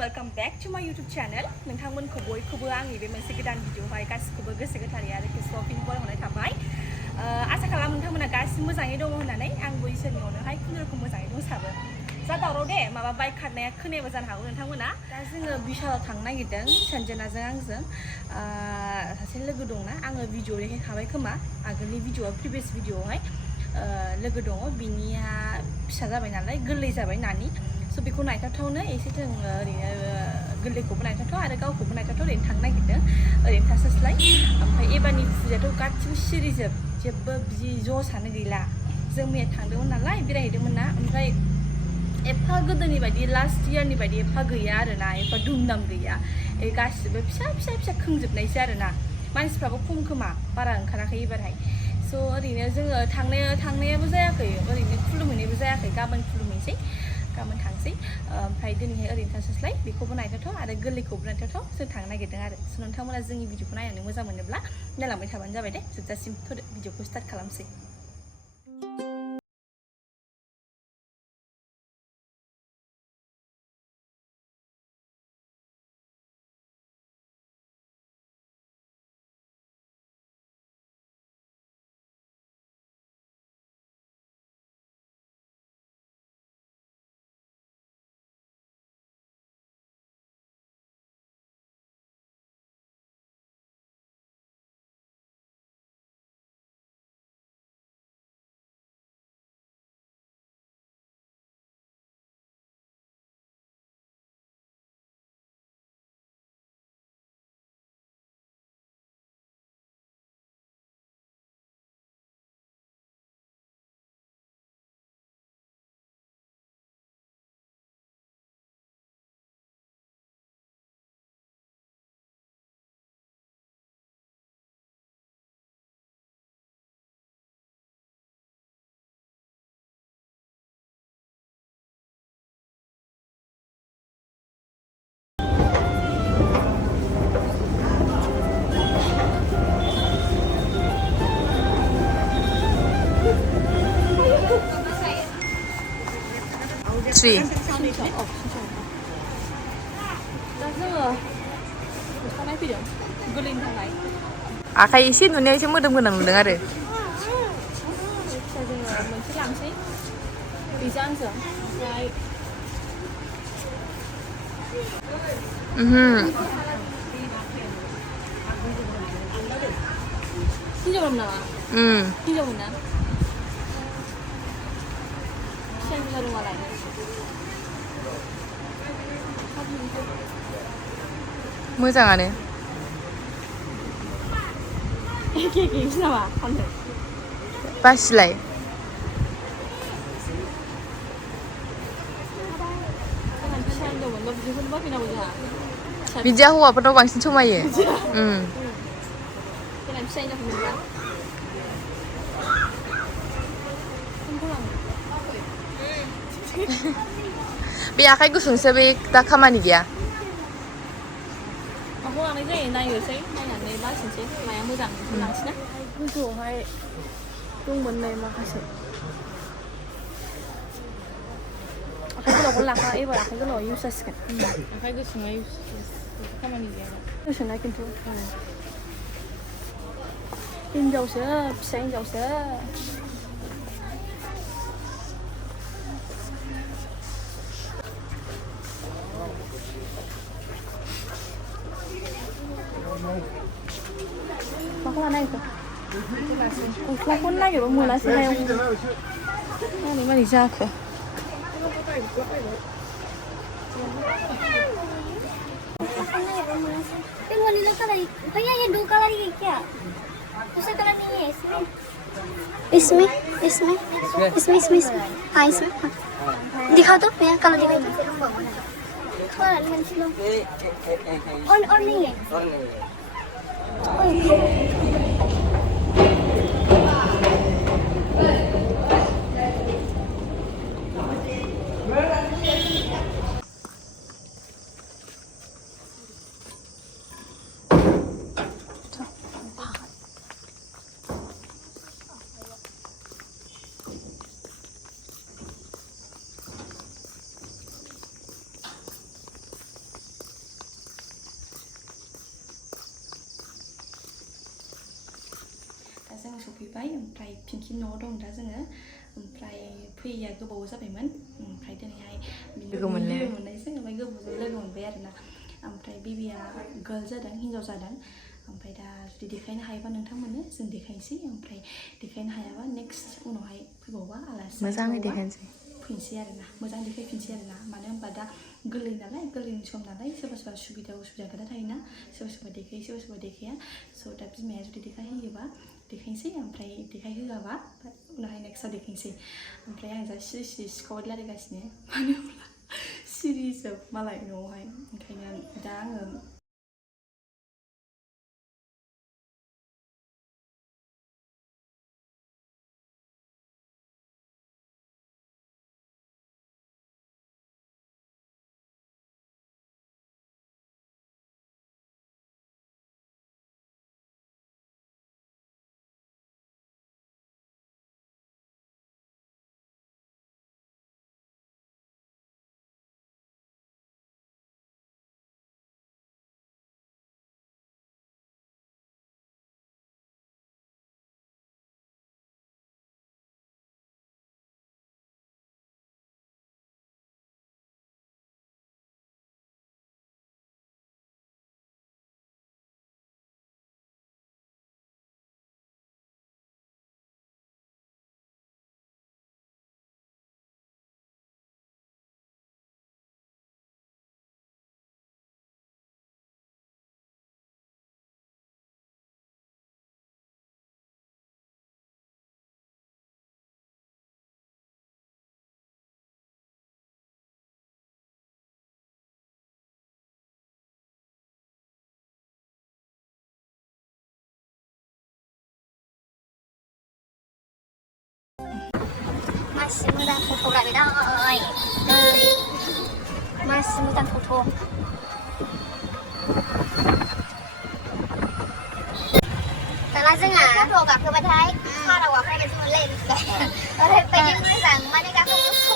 Welcome back to my YouTube channel. नोंथांमोनखौ बयखौबो आंनि बे मोनसे गोदान भिडिअआवहाय गासिखौबो गोसो गोथारै आरो गोसोआव फिन बरायहरनाय थाबाय। आसा खालामो नोंथांमोना गासिबो मोजाङै दङ होननानै आंबो इसोरनि अननायावहाय खुनुरुखुम मोजाङै दंसाबो। जा दावराव दे माबा बाइक खारनाया खोनायाबो जानो हागौ नोंथांमोना। दा जोङो बिशालाव थांनो नागिरदों सन्जनाजों आंजों। सासे लोगो दंना आङो भिडिअ देखायखाबाय खोमा आगोलनि भिडिअआव प्रिभियास भिडिअआवहाय लोगो दङ बिनिया फिसा जाबाय नालाय गोरलै जाबाय नानि। स' बेखौ नायथावथावनो एसे जों ओरैनो गोरलैखौबो नायथावथाव आरो गावखौबो नायथावथाव ओरैनो थांनो नागिरदों ओरैनो थास्लायस्लाय। ओमफ्राय एबारनि फुजायाथ' गासिबो सिरिजोब जेबो बिदि ज'सानो गैला। जों मैया थांदोंमोन नालाय बेरायहैदोंमोन ना ओमफ्राय एफा गोदोनि बायदि लास्ट इयारनि बायदि एफा गैया आरोना एफा दुमदाम गैया। गासिबो फिसा फिसा फिसा खोंजोबनायसो आरोना मानसिफ्राबो खम खोमा बारा ओंखाराखै एबारहाय। स' ओरैनो जोङो थांनायाबो जायाखै ओरैनो खुलुमहैनायबो जायाखै गाबोन खुलुमहैनोसै गाबोन थांसै। ओमफ्राय दिनैहाय ओरैनो थास्लायस्लाय बेखौबो नायथावथाव आरो गोरलैखौबो नायथावथाव जों थांनो नागिरदों आरो। स' नोंथांमोना जोंनि भिडिअखौ नायनानै मोजां मोनोब्ला नायलांबाय थाबानो जाबाय दे जोबजासिम भिडिअखौ स्टार्ट खालामसै। Three. दा जोङो गस्ला नायफैदों गोरलैनि थाखाय आखाइ एसे नुनायाव एसे मोदोम गोनां नुदों आरो जोङो मोनसे लांसै बेजों आंजों ओमफ्राय हिनजावमोन नामा हिनजावमोन ना बेसेबां बुरजा दं मालाय मोजाङानो एखे एखेसो नामा फाननो बासिलाय बिदिया हौवाफोरनाव बांसिन समायो बे आखाइ गुसुंसो बे दा खामानि गैया माखौ लानाय जायो नायनोसै नायनानै बासिनोसै माया मोजां लांसैना गोजौआवहाय दंमोन नै माखासे आखाइ गोलावखौ लाखा एबार आखाइ गोलावा इउस जासिगोन आखाइ गुसुङा इउस खामानि गैया गुसुङा खिन्थु हिनजावसो फिसा हिनजावसो 이거. 혼나 이거 뭐라 세요. 아니 많이 자크. Tengok ni lah color. भैया ये दो कलर ये क्या? दूसरा कलर नहीं है इसमें इसमें इसमें इसमें इसमें इसमें हाँ इसमें हाँ। दिखाओ तो भैया कलर दिखाओ थोड़ा मंची लो और नहीं है जोङो सफैबाय ओमफ्राय पिंकि न'आव दं दा जोङो ओमफ्राय फैया गोबाव जाबायमोन ओमफ्राय दिनैहाय लोगो मोननायजों ओमफ्राय गोबावजों लोगो मोनबाय आरोना ओमफ्राय बेबिया गार्ल जादों हिन्जाव जादों ओमफ्राय दा जुदि देखायनो हायोबा नोंथांमोननो जों देखायनोसै ओमफ्राय देखायनो हायाबा नेक्स्ट उनावहाय फैबावबा आलासि मोजाङै देखायनोसै फैनोसै आरोना मोजां देखायफिनसै आरोना मानो होनबा दा गोरलै नालाय गोरलैनि सम नालाय सोरबा सोरबा सुबिदा उसुबिदा खोथा थायोना सोरबा सोरबा देखायो सोरबा सोरबा देखाया स' दा बिमाया जुदि देखायहोयोबा देखायनोसै ओमफ्राय देखायहोआबा उनावहाय नेक्स्टआव देखायनोसै ओमफ्राय आं जा सिरि सिरि सिखावै रायलायगासिनो मानो होनब्ला सिरिजोब मालाय न'आवहाय ओंखायनो दा आङो masih muda foto kami dah masih muda fotoแต่ละจังหวะโทรกับคือประเทศถ้าเราว่าใครเป็นคนเล่นแต่เราไปยืนด้วยสั่งมาในการพูด